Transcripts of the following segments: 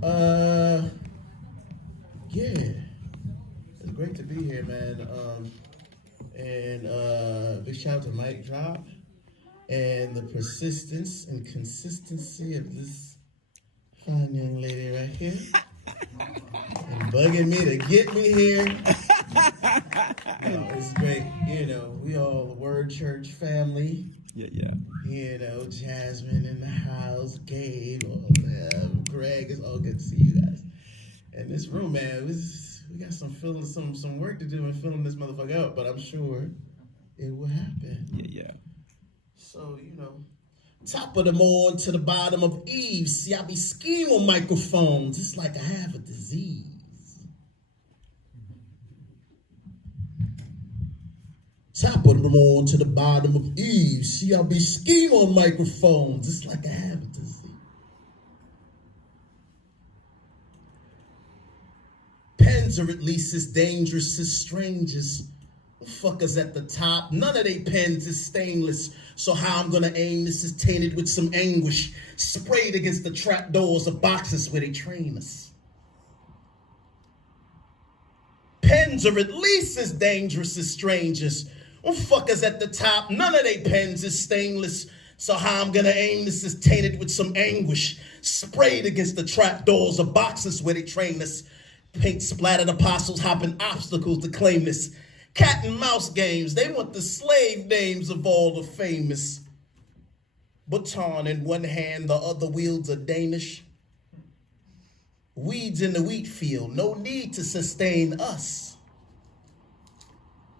Yeah, it's great to be here, man. And big shout out to Mike Drop and the persistence and consistency of this fine young lady right here, and bugging me to get me here. It's great. We all the Word Church family. Yeah. Jasmine in the house, Gabe, Greg. It's all good to see you guys. And this room, man, we got some work to do in filling this motherfucker out, but I'm sure it will happen. Yeah. So, top of the morning to the bottom of Eve. See, I be scheming on microphones. It's like I have a disease. Top of the morning to the bottom of Eve. See, I be scheming on microphones. It's like I have a disease. Pens are at least as dangerous as strangers. Fuckers at the top, none of they pens is stainless. So how I'm gonna aim this is tainted with some anguish, sprayed against the trap doors of boxes where they train us. Pens are at least as dangerous as strangers. Fuckers at the top, none of they pens is stainless. So how I'm gonna aim this is tainted with some anguish, sprayed against the trap doors of boxes where they train us. Paint splattered apostles hopping obstacles to claim this. Cat and mouse games, they want the slave names of all the famous. Baton in one hand, the other wields a Danish. Weeds in the wheat field, no need to sustain us.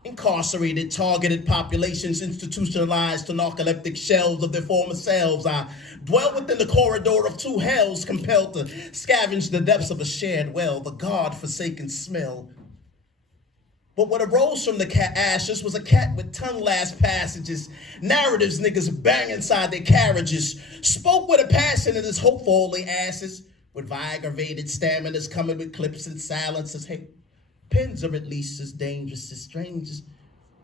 Incarcerated, targeted populations institutionalized to narcoleptic shells of their former selves. I dwell within the corridor of two hells, compelled to scavenge the depths of a shared well, the God-forsaken smell. But what arose from the cat ashes was a cat with tongue-last passages, narratives niggas bang inside their carriages, spoke with a passion in his hope for all they asses, with aggravated staminas coming with clips and silences. Hey, pens are at least as dangerous as strangers.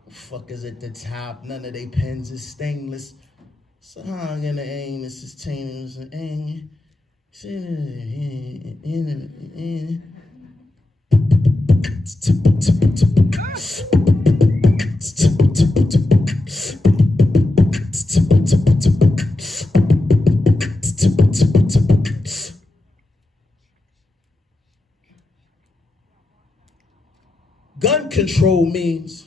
Fuckers at the top, none of they pens is stainless. So how I'm gonna aim this is tainted and aim. Gun control means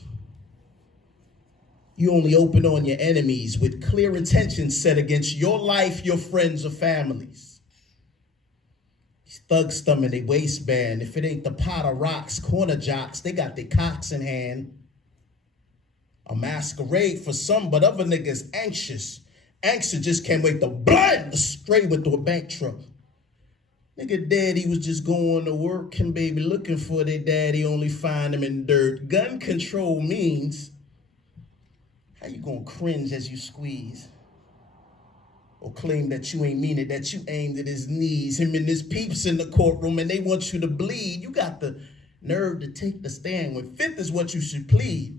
you only open on your enemies with clear intentions set against your life, your friends, or families. These thugs stomach their waistband. If it ain't the pot of rocks, corner jocks, they got their cocks in hand. A masquerade for some, but other niggas anxious. Anxious just can't wait to blind astray with a bank truck. Nigga daddy was just going to work and baby looking for their daddy, only find him in dirt. Gun control means how you gonna cringe as you squeeze? Or claim that you ain't mean it, that you aimed at his knees. Him and his peeps in the courtroom and they want you to bleed. You got the nerve to take the stand when fifth is what you should plead.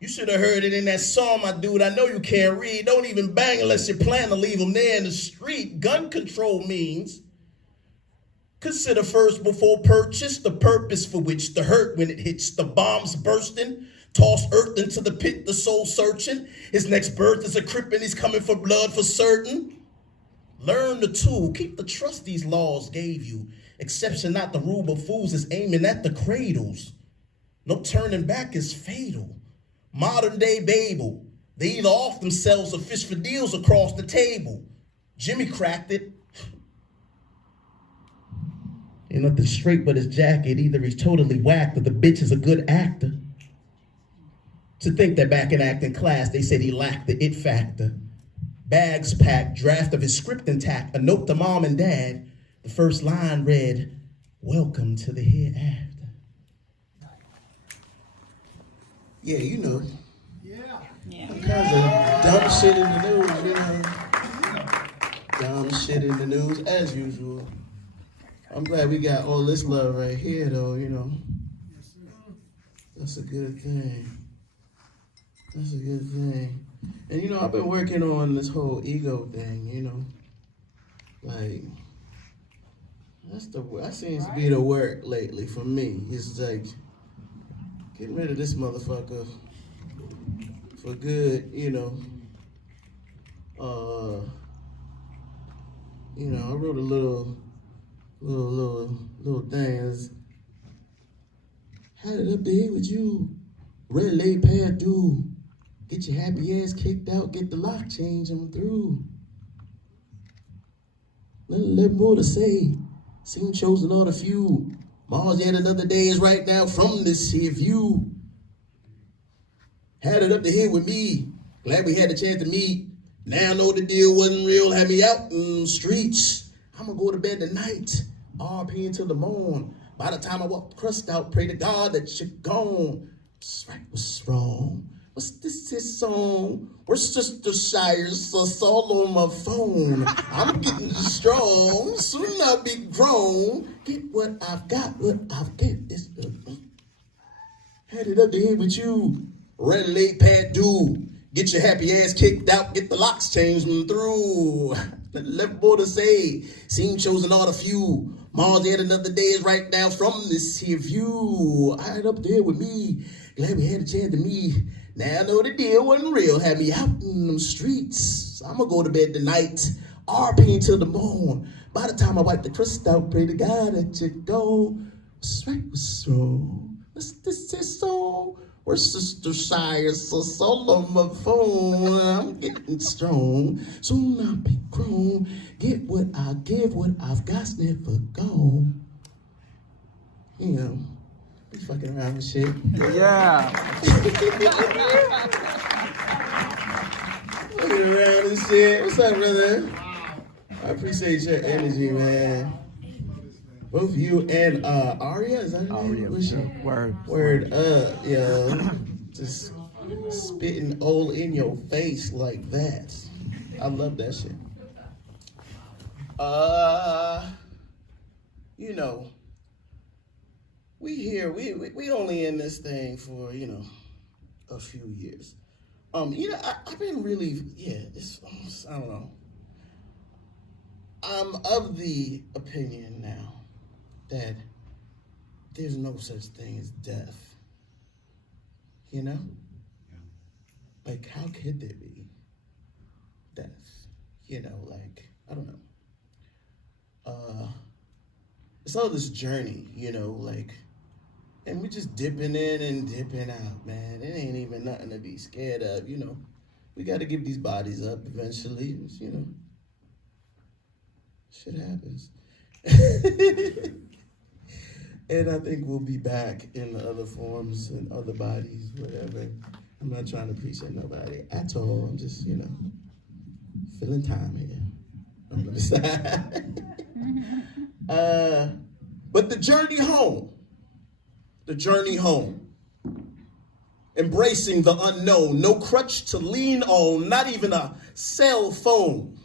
You should have heard it in that song, my dude. I know you can't read. Don't even bang unless you plan to leave them there in the street. Gun control means consider first before purchase the purpose for which the hurt when it hits. The bombs bursting, toss earth into the pit, the soul searching. His next birth is a crip and he's coming for blood for certain. Learn the tool, keep the trust these laws gave you. Exception not the rule, but fools is aiming at the cradles. No turning back is fatal. Modern day Babel, they either off themselves or fish for deals across the table. Jimmy cracked it. Ain't nothing straight but his jacket. Either he's totally whacked or the bitch is a good actor. To think that back in acting class, they said he lacked the it factor. Bags packed, draft of his script intact, a note to mom and dad. The first line read, "Welcome to the hereafter." Yeah, you know. Yeah. All kinds of dumb shit in the news, you know. Dumb shit in the news, as usual. I'm glad we got all this love right here, though, you know. That's a good thing. That's a good thing. And, you know, I've been working on this whole ego thing, you know. Like, That seems to be the work lately for me. It's like getting rid of this motherfucker for good, I wrote a little thing. Had it up to here with you. Red laid pad dude. Get your happy ass kicked out, get the lock changed, I'm through. Nothing more to say. Seem chosen on a few. Mars yet another day is right now from this here view. Had it up to here with me. Glad we had the chance to meet. Now I know the deal wasn't real. Had me out in the streets. I'ma go to bed tonight. RP until the morn. By the time I walk the crust out, pray to God that you're gone. What's right, what's wrong? What's this his song? We're Sister Shires, so it's all on my phone. I'm getting strong, soon I'll be grown. Get what I've got, what I've got. Had it up to here with you. Red late pad dude. Get your happy ass kicked out, get the locks changed and through. Left more to say. Seem chosen on a few. Mars yet another day is right now from this here view. I had up there with me. Glad we had a chance to meet. Now I know the deal wasn't real. Had me out in them streets. I'ma go to bed tonight. RP until the morn. By the time I wipe the crust out, pray to God that you're gone. What's right, what's wrong? What's this his song? We're Sister Shires, so soul on my phone. I'm getting strong. Soon I'll be grown. Get what I give, what I've got's never gone. Be fucking around with shit. Yeah. Fucking around and shit. What's up, brother? I appreciate your energy, man. Both you and Aria, is that her name? Word up, yo. Just spitting all in your face like that. I love that shit. We only in this thing for, a few years. I've been really, I don't know. I'm of the opinion now that there's no such thing as death. Like, how could there be death? I don't know. It's all this journey, and we're just dipping in and dipping out, man. It ain't even nothing to be scared of, We got to give these bodies up eventually, Shit happens. And I think we'll be back in the other forms and other bodies, whatever. I'm not trying to preach at nobody at all. I'm just, filling time here on the side. But the journey home, embracing the unknown, no crutch to lean on, not even a cell phone.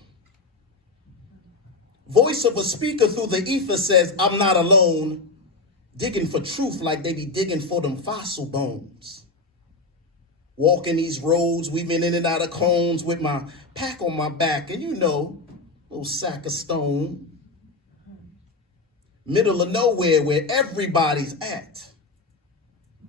Voice of a speaker through the ether says, I'm not alone, digging for truth like they be digging for them fossil bones. Walking these roads, weaving in and out of cones with my pack on my back, and little sack of stone. Middle of nowhere where everybody's at.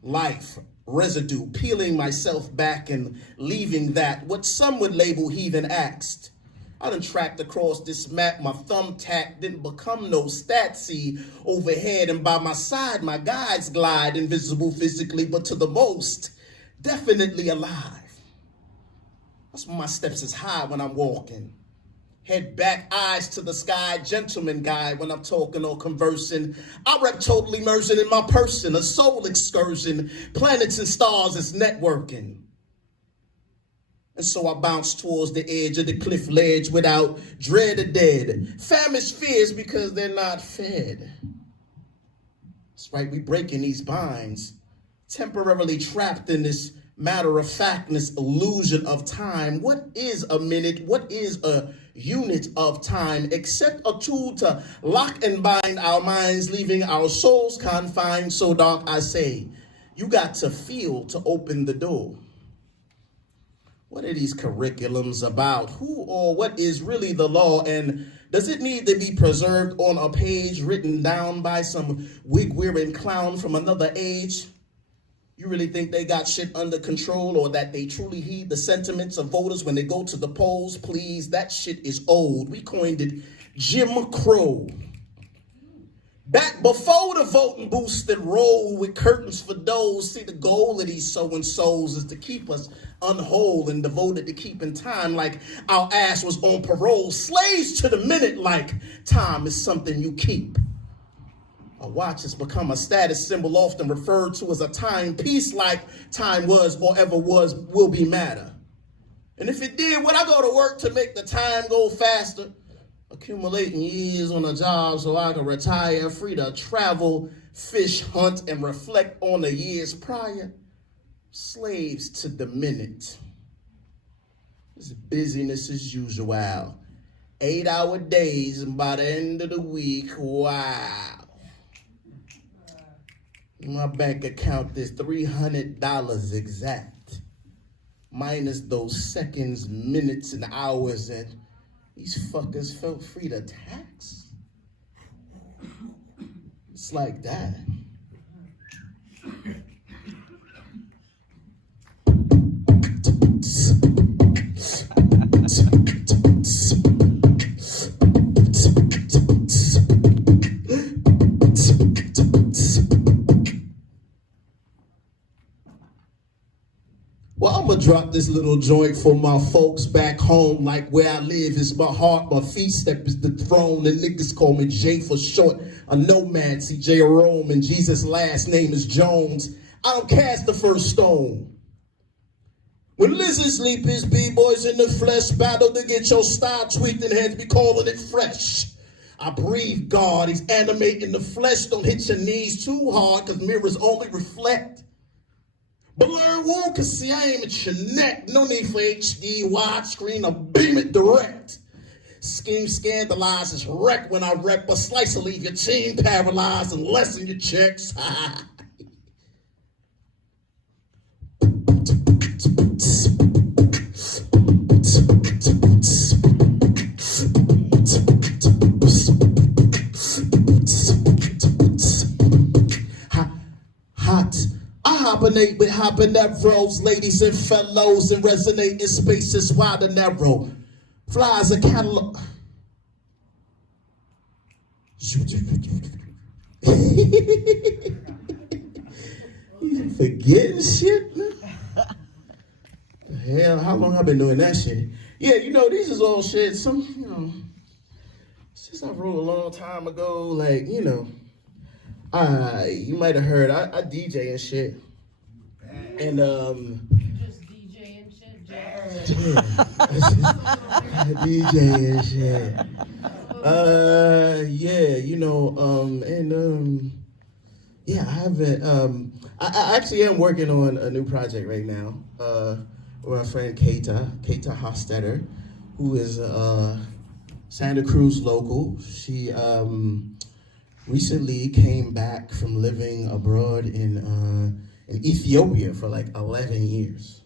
Life, residue, peeling myself back and leaving that, what some would label heathen acts. I done tracked across this map, my thumbtack didn't become no statsy overhead, and by my side, my guides glide, invisible physically, but to the most, definitely alive. That's why my steps is high when I'm walking. Head back, eyes to the sky, gentleman guy when I'm talking or conversing. I rep totally immersion in my person, a soul excursion. Planets and stars is networking. And so I bounce towards the edge of the cliff ledge without dread of dead. Famished fears because they're not fed. That's right, we breaking these binds. Temporarily trapped in this matter-of-factness illusion of time. What is a minute? What is a unit of time except a tool to lock and bind our minds, leaving our souls confined? So dark, I say, you got to feel to open the door. What are these curriculums about? Who or what is really the law? And does it need to be preserved on a page written down by some wig-wearing clown from another age? You really think they got shit under control, or that they truly heed the sentiments of voters when they go to the polls? Please, that shit is old. We coined it Jim Crow. Back before the voting booths that roll with curtains for those. See, the goal of these so-and-sos is to keep us unwhole and devoted to keeping time like our ass was on parole. Slaves to the minute, like time is something you keep. A watch has become a status symbol often referred to as a timepiece, like time was or ever was will be matter. And if it did, would I go to work to make the time go faster? Accumulating years on a job so I can retire, free to travel, fish, hunt, and reflect on the years prior. Slaves to the minute. It's busyness as usual. 8-hour days, and by the end of the week, wow. My bank account is $300 exact, minus those seconds, minutes, and hours that these fuckers felt free to tax. It's like that. Well, I'm gonna drop this little joint for my folks back home. Like where I live is my heart, my feet step is the throne. The niggas call me J for short. A nomad, see J Rome, and Jesus' last name is Jones. I don't cast the first stone. When lizards leap his B-boys in the flesh, battle to get your style tweaked and heads be calling it fresh. I breathe God, he's animating the flesh. Don't hit your knees too hard, cause mirrors only reflect. But learn won't, cause see I aim at your neck. No need for HD, widescreen, or beam it direct. Scheme scandalizes wreck when I wreck, but slice will leave your team paralyzed and lessen your checks. Hot. I hibernate with habaneros, ladies and fellows, and resonate in spaces wide and narrow. Flies a catalog. You forgetting shit, man? The hell, how long I been doing that shit? Yeah, you know, this is all shit. Since I wrote a long time ago, like, you know, you might have heard I DJ and shit. And Just DJ and shit, DJ and shit. Yeah, you know, yeah, I haven't. I actually am working on a new project right now. With my friend Keita Hofstetter, who is Santa Cruz local. She recently came back from living abroad in Ethiopia for like 11 years.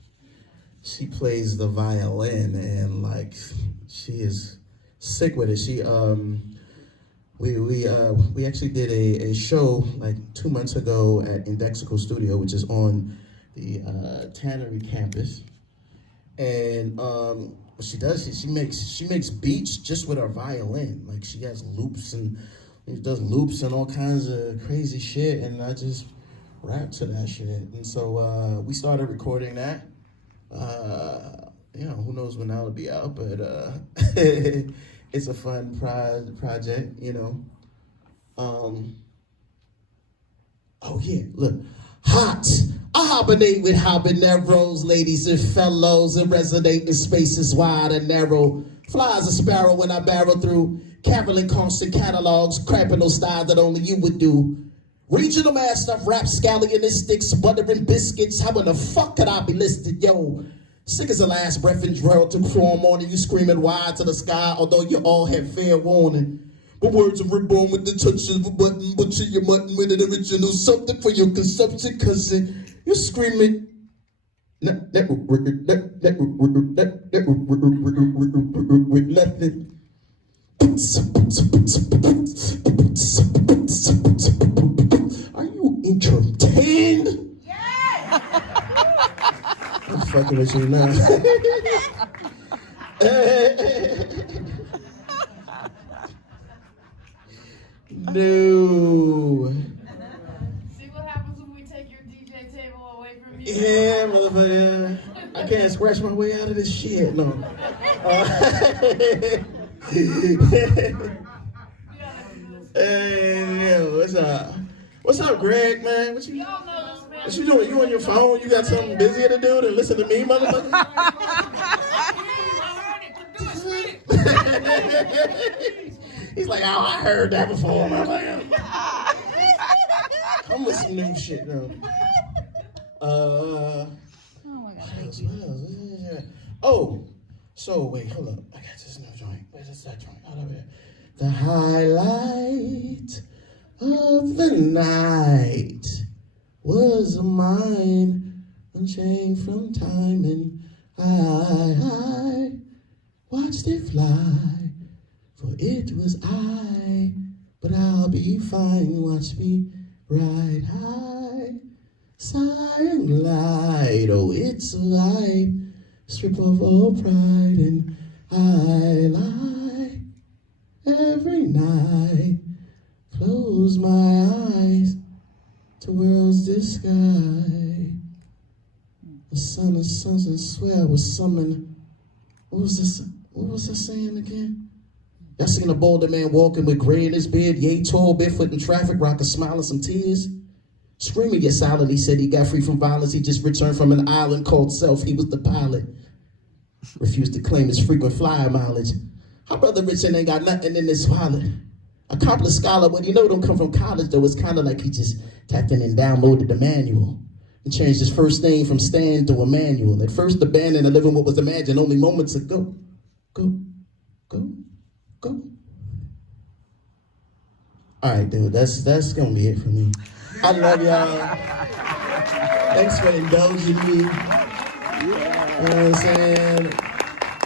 She plays the violin and like she is sick with it. She we actually did a show like 2 months ago at Indexical Studio, which is on the Tannery campus. And what she does is she makes beats just with her violin. Like she has loops and does loops and all kinds of crazy shit, and I just rap to that shit. And so we started recording that. You know, who knows when that'll be out, but it's a fun project, you know. Oh yeah, look, hot. I hibernate with habaneros, ladies and fellows, and resonate in spaces wide and narrow. Fly as a sparrow when I barrel through, caroling constant catalogs, crapping those styles that only you would do. Regional mass stuff, rap, scallionistics, butter and biscuits. How in the fuck could I be listed, yo? Sick as the last breath and drill to perform on, and you screaming wide to the sky, although you all had fair warning. But words are reborn with the touch of a button, butcher your mutton with an original something for your consumption, cousin. You're screaming with nothing. Are you entertained? Yes! I'm fucking with you now. No. See what happens when we take your DJ table away from you? Yeah, motherfucker. I can't scratch my way out of this shit. No. Hey, what's up? What's up, Greg, man? What you Y'all know this man. What you doing? You on your phone? You got something busier to do than listen to me, motherfucker? He's like, oh, I heard that before. I'm like, I'm with some new shit though. Oh my God. Oh, so wait, hold up. I got this new joint. Where's this that joint? Hold up here. The highlight of the night was mine, unchained from time, and I watched it fly, for it was I, but I'll be fine. Watch me ride high, sigh and glide. Oh, it's a life, strip of all pride, and I lie every night. Close my eyes to worlds this sky. The sun of suns and swear I was summoned. What was this saying again? Y'all seen a bolder man walking with gray in his beard, yay tall, barefoot in traffic, rocking smile and some tears? Screaming yet silent, he said he got free from violence. He just returned from an island called Self. He was the pilot. Refused to claim his frequent flyer mileage. How Brother Richard ain't got nothing in his wallet. Accomplished scholar, but you know don't come from college though. It's kind of like he just tapped in and downloaded the manual and changed his first name from Stan to Emmanuel. At first the band and living what was imagined only moments ago. Go. All right, dude, that's gonna be it for me. I love y'all. Thanks for indulging me. You know what I'm saying?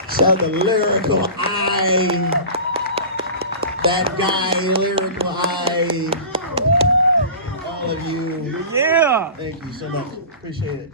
Shout out to Lyrical I. That guy, Lyrical I. All of you. Yeah. Thank you so much. Appreciate it.